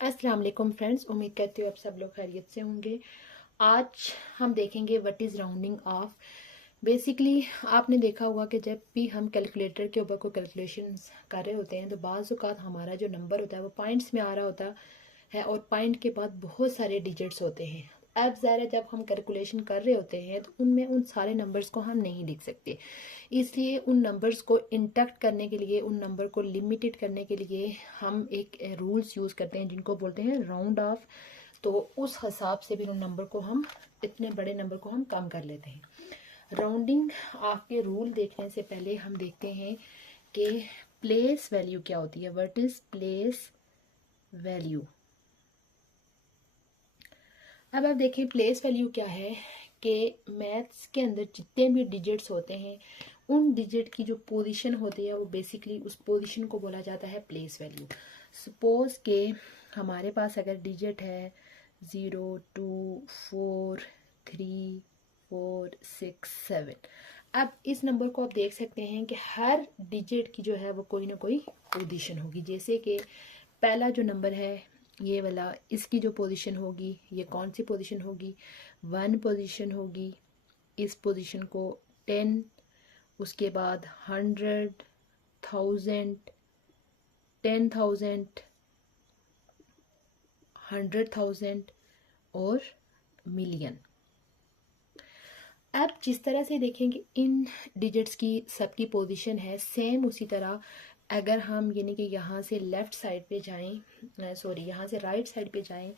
अस्सलाम वालेकुम फ्रेंड्स, उम्मीद करती हूँ आप सब लोग खैरियत से होंगे। आज हम देखेंगे what is rounding off. Basically आपने देखा होगा कि जब भी हम कैलकुलेटर के ऊपर कोई कैलकुलेशंस कर रहे होते हैं तो बाज़ औक़ात हमारा जो नंबर होता है वो पॉइंट्स में आ रहा होता है और पॉइंट के बाद बहुत सारे डिजिट्स होते हैं। अब ज़रा जब हम कैलकुलेशन कर रहे होते हैं तो उनमें उन सारे नंबर्स को हम नहीं लिख सकते, इसलिए उन नंबर्स को इंटैक्ट करने के लिए, उन नंबर को लिमिटेड करने के लिए हम एक रूल्स यूज़ करते हैं जिनको बोलते हैं राउंड ऑफ। तो उस हिसाब से भी उन नंबर को हम, इतने बड़े नंबर को हम कम कर लेते हैं। राउंडिंग ऑफ के रूल देखने से पहले हम देखते हैं कि प्लेस वैल्यू क्या होती है। What is place value. अब आप देखिए प्लेस वैल्यू क्या है कि मैथ्स के अंदर जितने भी डिजिट्स होते हैं उन डिजिट की जो पोजीशन होती है वो बेसिकली उस पोजीशन को बोला जाता है प्लेस वैल्यू। सपोज के हमारे पास अगर डिजिट है 0, 2, 4, 3, 4, 6, 7। अब इस नंबर को आप देख सकते हैं कि हर डिजिट की जो है वो कोई ना कोई पोजीशन होगी। जैसे कि पहला जो नंबर है ये वाला, इसकी जो पोजीशन होगी ये कौन सी पोजीशन होगी, 1 पोजीशन होगी। इस पोजीशन को 10, उसके बाद 100, 1000, 10,000, 100,000 और मिलियन। अब जिस तरह से देखेंगे इन डिजिट्स की सबकी पोजीशन है सेम, उसी तरह अगर हम यानी कि यहाँ से लेफ़्ट साइड पे जाएं, सॉरी यहाँ से राइट साइड पे जाएं,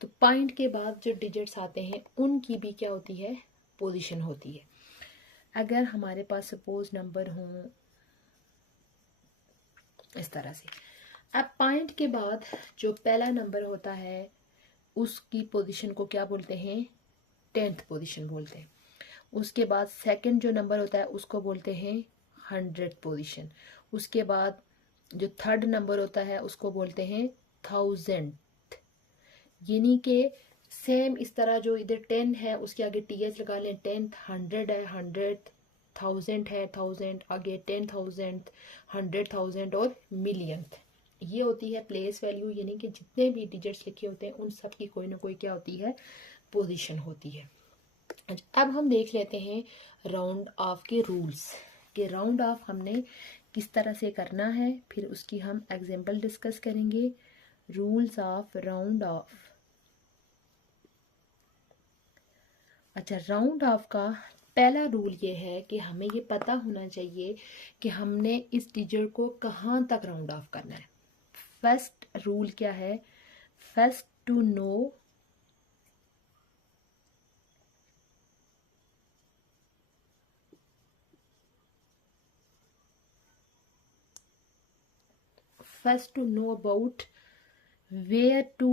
तो पॉइंट के बाद जो डिजिट्स आते हैं उनकी भी क्या होती है, पोजीशन होती है। अगर हमारे पास सपोज नंबर हों इस तरह से, अब पॉइंट के बाद जो पहला नंबर होता है उसकी पोजीशन को क्या बोलते हैं, 10th पोजीशन बोलते हैं। उसके बाद सेकंड जो नंबर होता है उसको बोलते हैं 100th पोजीशन। उसके बाद जो थर्ड नंबर होता है उसको बोलते हैं 1000। यानी कि सेम इस तरह जो इधर 10 है उसके आगे टीएच लगा लें, 10th, 100 है 100, 1000 है 1000, आगे 10,000, 100,000 और मिलियंथ। ये होती है प्लेस वैल्यू, यानी कि जितने भी डिजिट्स लिखे होते हैं उन सब की कोई ना कोई क्या होती है, पोजीशन होती है। अब हम देख लेते हैं राउंड ऑफ के रूल्स कि राउंड ऑफ हमने किस तरह से करना है, फिर उसकी हम एग्जांपल डिस्कस करेंगे। Rules of round of. अच्छा, राउंड ऑफ का पहला रूल ये है कि हमें ये पता होना चाहिए कि हमने इस डिजिट को कहाँ तक राउंड ऑफ करना है। फर्स्ट रूल क्या है, first to know about where to,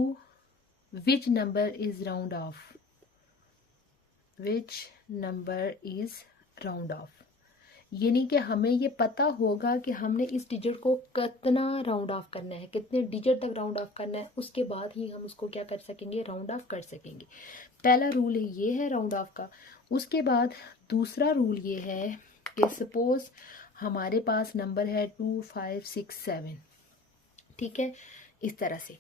which number is round off, which number is round off। यानी कि हमें ये पता होगा कि हमने इस डिजिट को कितना राउंड ऑफ करना है, कितने डिजिट तक राउंड ऑफ करना है, उसके बाद ही हम उसको क्या कर सकेंगे, राउंड ऑफ कर सकेंगे। पहला रूल ये है राउंड ऑफ का। उसके बाद दूसरा रूल ये है कि सपोज हमारे पास नंबर है 2, 5, 6, 7, ठीक है, इस तरह से।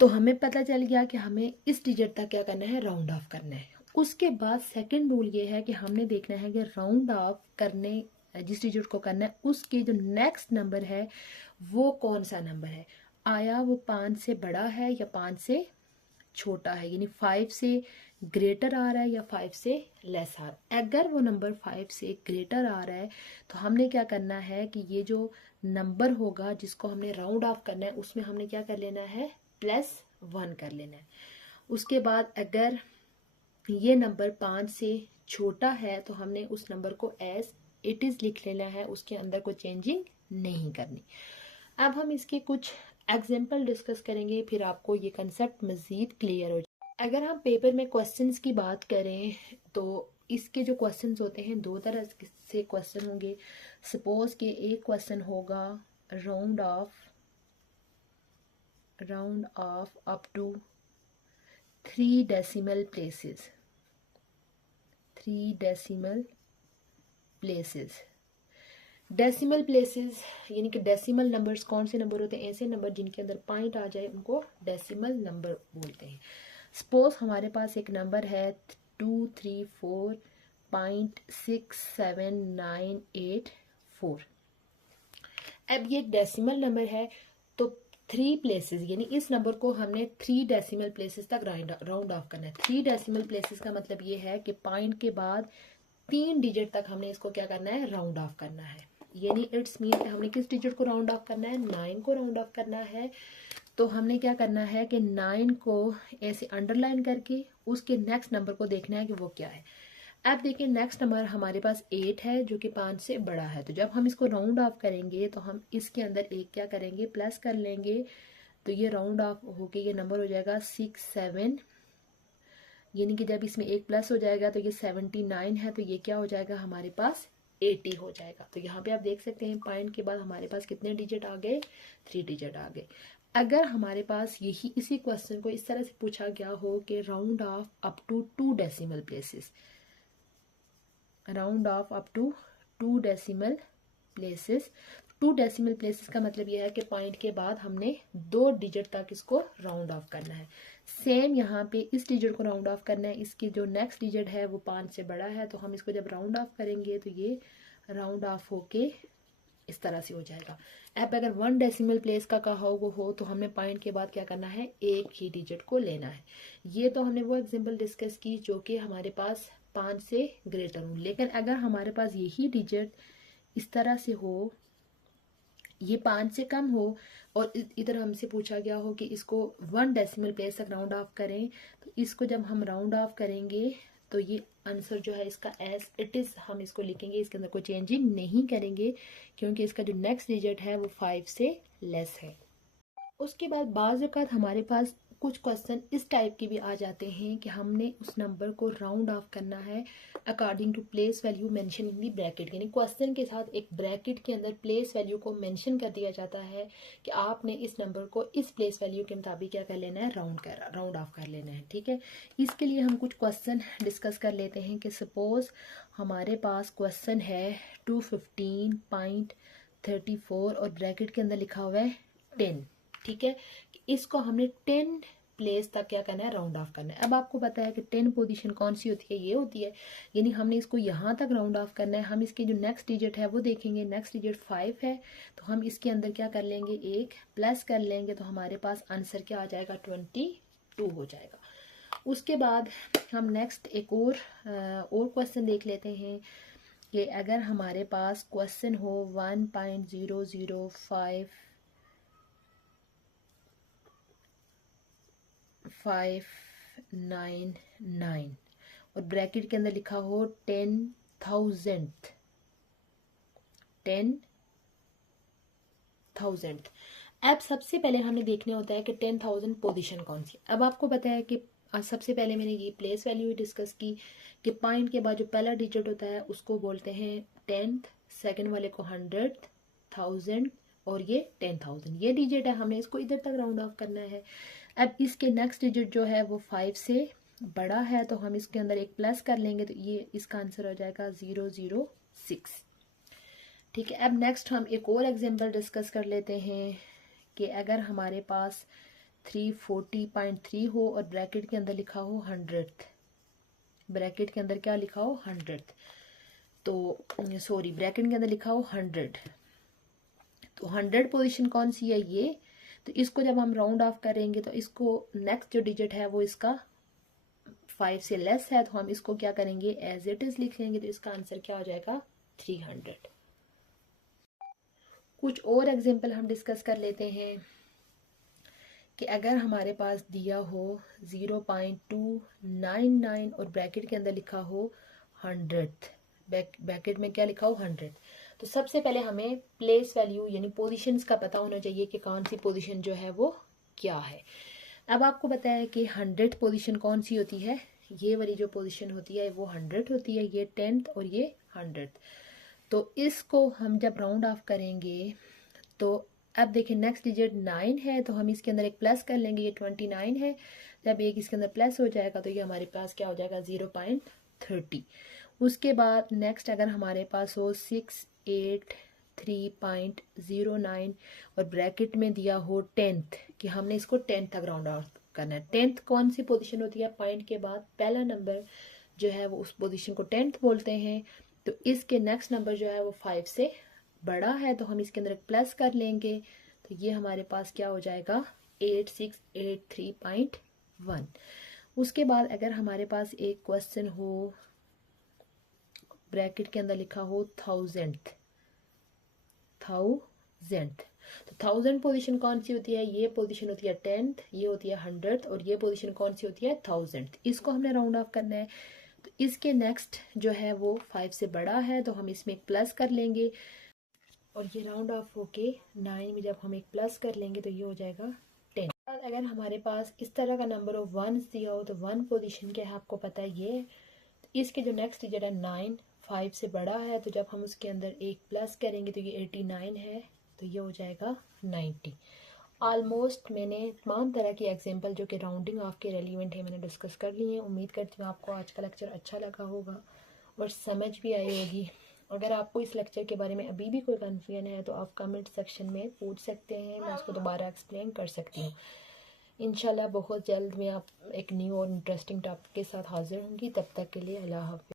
तो हमें पता चल गया कि हमें इस डिजिट तक क्या करना है, राउंड ऑफ करना है। उसके बाद सेकंड रूल ये है कि हमने देखना है कि राउंड ऑफ करने जिस डिजिट को करना है उसके जो नेक्स्ट नंबर है वो कौन सा नंबर है, आया वो 5 से बड़ा है या 5 से छोटा है, यानी 5 से ग्रेटर आ रहा है या 5 से लेस आ रहा है। अगर वो नंबर 5 से ग्रेटर आ रहा है तो हमने क्या करना है कि ये जो नंबर होगा जिसको हमने राउंड ऑफ करना है उसमें हमने क्या कर लेना है, +1 कर लेना है। उसके बाद अगर ये नंबर 5 से छोटा है तो हमने उस नंबर को एज इट इज़ लिख लेना है, उसके अंदर कोई चेंजिंग नहीं करनी। अब हम इसके कुछ एग्जाम्पल डिस्कस करेंगे, फिर आपको ये कंसेप्ट मज़ीद क्लियर हो जाए। अगर हम पेपर में क्वेश्चंस की बात करें तो इसके जो क्वेश्चंस होते हैं दो तरह से क्वेश्चन होंगे। सपोज के एक क्वेश्चन होगा round off up to 3 decimal places, 3 decimal places. Decimal places यानी कि डेसिमल नंबर्स कौन से नंबर होते हैं? ऐसे नंबर जिनके अंदर पॉइंट आ जाए उनको डेसिमल नंबर बोलते हैं। सपोज हमारे पास एक नंबर है 234.67984। अब ये एक डेसिमल नंबर है, तो 3 प्लेसेस यानी इस नंबर को हमने 3 डेसिमल प्लेसेस तक राउंड ऑफ करना है। 3 डेसिमल प्लेसेस का मतलब ये है कि पॉइंट के बाद 3 डिजिट तक हमने इसको क्या करना है? राउंड ऑफ करना है। यानी इट्स मीन कि हमने किस डिजिट को राउंड ऑफ करना है? 9 को राउंड ऑफ करना है। तो हमने क्या करना है कि 9 को ऐसे अंडरलाइन करके उसके नेक्स्ट नंबर को देखना है कि वो क्या है। अब देखिए नेक्स्ट नंबर हमारे पास 8 है जो कि 5 से बड़ा है। तो जब हम इसको राउंड ऑफ करेंगे तो हम इसके अंदर एक क्या करेंगे? प्लस कर लेंगे। तो ये राउंड ऑफ होके ये नंबर हो जाएगा 67, यानी कि जब इसमें एक प्लस हो जाएगा तो ये 79 है, तो ये क्या हो जाएगा हमारे पास? 80 हो जाएगा। तो यहाँ पे आप देख सकते हैं पॉइंट के बाद हमारे पास कितने डिजिट आ गए? 3 डिजिट आ गए। अगर हमारे पास यही इसी क्वेश्चन को इस तरह से पूछा गया हो कि round off up to 2 decimal places, round off up to 2 decimal places, 2 decimal places का मतलब यह है कि पॉइंट के बाद हमने 2 डिजिट तक इसको राउंड ऑफ करना है। सेम यहाँ पे इस डिजिट को राउंड ऑफ करना है, इसकी जो नेक्स्ट डिजिट है वो 5 से बड़ा है, तो हम इसको जब राउंड ऑफ करेंगे तो ये राउंड ऑफ होके इस तरह से हो जाएगा। अब अगर 1 डेसिमल प्लेस का कहा हो तो हमने पॉइंट के बाद क्या करना है? एक ही डिजिट को लेना है। ये तो हमने वो एग्जाम्पल डिस्कस की जो कि हमारे पास 5 से ग्रेटर हो। लेकिन अगर हमारे पास यही डिजिट इस तरह से हो, ये 5 से कम हो और इधर हमसे पूछा गया हो कि इसको 1 डेसिमल प्लेस तक राउंड ऑफ करें, तो इसको जब हम राउंड ऑफ करेंगे तो ये आंसर जो है इसका एज इट इज़ हम इसको लिखेंगे, इसके अंदर कोई चेंजिंग नहीं करेंगे क्योंकि इसका जो नेक्स्ट डिजिट है वो 5 से लेस है। उसके बाद बाज़ औक़ात हमारे पास कुछ क्वेश्चन इस टाइप के भी आ जाते हैं कि हमने उस नंबर को राउंड ऑफ करना है according to place value mention in the bracket, यानी क्वेश्चन के साथ एक ब्रैकेट के अंदर प्लेस वैल्यू को मेंशन कर दिया जाता है कि आपने इस नंबर को इस प्लेस वैल्यू के मुताबिक क्या कर लेना है? राउंड ऑफ कर लेना है। ठीक है, इसके लिए हम कुछ क्वेश्चन डिस्कस कर लेते हैं कि सपोज हमारे पास क्वेश्चन है 215.34 और ब्रैकेट के अंदर लिखा हुआ है 10। ठीक है, इसको हमने 10 प्लेस तक क्या करना है? राउंड ऑफ करना है। अब आपको पता है कि 10 पोजीशन कौन सी होती है? ये होती है, यानी हमने इसको यहाँ तक राउंड ऑफ करना है। हम इसके जो नेक्स्ट डिजिट है वो देखेंगे, नेक्स्ट डिजिट 5 है, तो हम इसके अंदर क्या कर लेंगे? एक प्लस कर लेंगे, तो हमारे पास आंसर क्या आ जाएगा? 22 हो जाएगा। उसके बाद हम नेक्स्ट एक और क्वेश्चन देख लेते हैं कि अगर हमारे पास क्वेश्चन हो 1.00599 और ब्रैकेट के अंदर लिखा हो 10,000। अब सबसे पहले हमने देखने होता है कि 10,000 पोजीशन कौन सी। अब आपको पता है कि सबसे पहले मैंने ये प्लेस वैल्यू डिस्कस की कि पॉइंट के बाद जो पहला डिजिट होता है उसको बोलते हैं 10th, सेकंड वाले को 100th, 1000 और ये 10,000। ये डिजिट है, हमें इसको इधर तक राउंड ऑफ करना है। अब इसके नेक्स्ट डिजिट जो है वो 5 से बड़ा है, तो हम इसके अंदर एक प्लस कर लेंगे, तो ये इसका आंसर हो जाएगा 006। ठीक है, अब नेक्स्ट हम एक और एग्जाम्पल डिस्कस कर लेते हैं कि अगर हमारे पास 340.3 हो और ब्रैकेट के अंदर लिखा हो 100th, ब्रैकेट के अंदर क्या लिखा हो? 100th, तो सॉरी ब्रैकेट के अंदर लिखा हो 100, तो 100 पोजीशन कौन सी है? ये। तो इसको जब हम राउंड ऑफ करेंगे तो इसको नेक्स्ट जो डिजिट है वो इसका 5 से लेस है, तो हम इसको क्या करेंगे? एज इट इज लिख लेंगे, तो इसका आंसर क्या हो जाएगा? 300। कुछ और एग्जाम्पल हम डिस्कस कर लेते हैं कि अगर हमारे पास दिया हो 0.299 और ब्रैकेट के अंदर लिखा हो 100th, ब्रैकेट में क्या लिखा हो? 100, तो सबसे पहले हमें प्लेस वैल्यू यानी पोजीशंस का पता होना चाहिए कि कौन सी पोजीशन जो है वो क्या है। अब आपको पता है कि 100 पोजीशन कौन सी होती है? ये वाली जो पोजीशन होती है वो 100 होती है, ये 10th और ये 100th। तो इसको हम जब राउंड ऑफ करेंगे तो अब देखिए नेक्स्ट डिजिट 9 है, तो हम इसके अंदर एक प्लस कर लेंगे, ये 29 है, जब एक इसके अंदर प्लस हो जाएगा तो ये हमारे पास क्या हो जाएगा? 0.30। उसके बाद नेक्स्ट अगर हमारे पास हो 6, 8, 83.09 और ब्रैकेट में दिया हो 10th कि हमने इसको 10th तक राउंड ऑफ करना है। 10th कौन सी पोजीशन होती है? पॉइंट के बाद पहला नंबर जो है वो उस पोजीशन को 10th बोलते हैं। तो इसके नेक्स्ट नंबर जो है वो 5 से बड़ा है तो हम इसके अंदर एक प्लस कर लेंगे। तो ये हमारे पास क्या हो जाएगा? 8683.1। उसके बाद अगर हमारे पास एक क्वेश्चन हो, ब्रैकेट के अंदर लिखा हो 1000, तो 1000 पोजीशन कौन सी होती है? ये पोजीशन होती है 10th, ये होती है 100th और ये पोजीशन कौन सी होती है? 1000th। इसको हमने राउंड ऑफ करना है। तो इसके नेक्स्ट जो है वो 5 से बड़ा है तो हम इसमें एक प्लस कर लेंगे और ये राउंड ऑफ होके 9 में जब हम एक प्लस कर लेंगे तो ये हो जाएगा 10। अगर हमारे पास इस तरह का नंबर ऑफ 1 दिया हो तो 1 पोजीशन क्या है आपको पता है ये। तो इसके जो नेक्स्ट डिजिट है 9, 5 से बड़ा है तो जब हम उसके अंदर एक प्लस करेंगे तो ये 89 है तो ये हो जाएगा 90। ऑलमोस्ट मैंने तमाम तरह की एग्जांपल जो कि राउंडिंग ऑफ के रेलिवेंट है मैंने डिस्कस कर ली हैं। उम्मीद करती हूँ आपको आज का लेक्चर अच्छा लगा होगा और समझ भी आई होगी। अगर आपको इस लेक्चर के बारे में अभी भी कोई कन्फ्यूजन है तो आप कमेंट सेक्शन में पूछ सकते हैं, मैं उसको दोबारा एक्सप्लेन कर सकती हूँ। इंशाल्लाह बहुत जल्द मैं आप एक न्यू और इंटरेस्टिंग टॉपिक के साथ हाजिर होंगी। तब तक के लिए अल्लाह हाफ़िज़।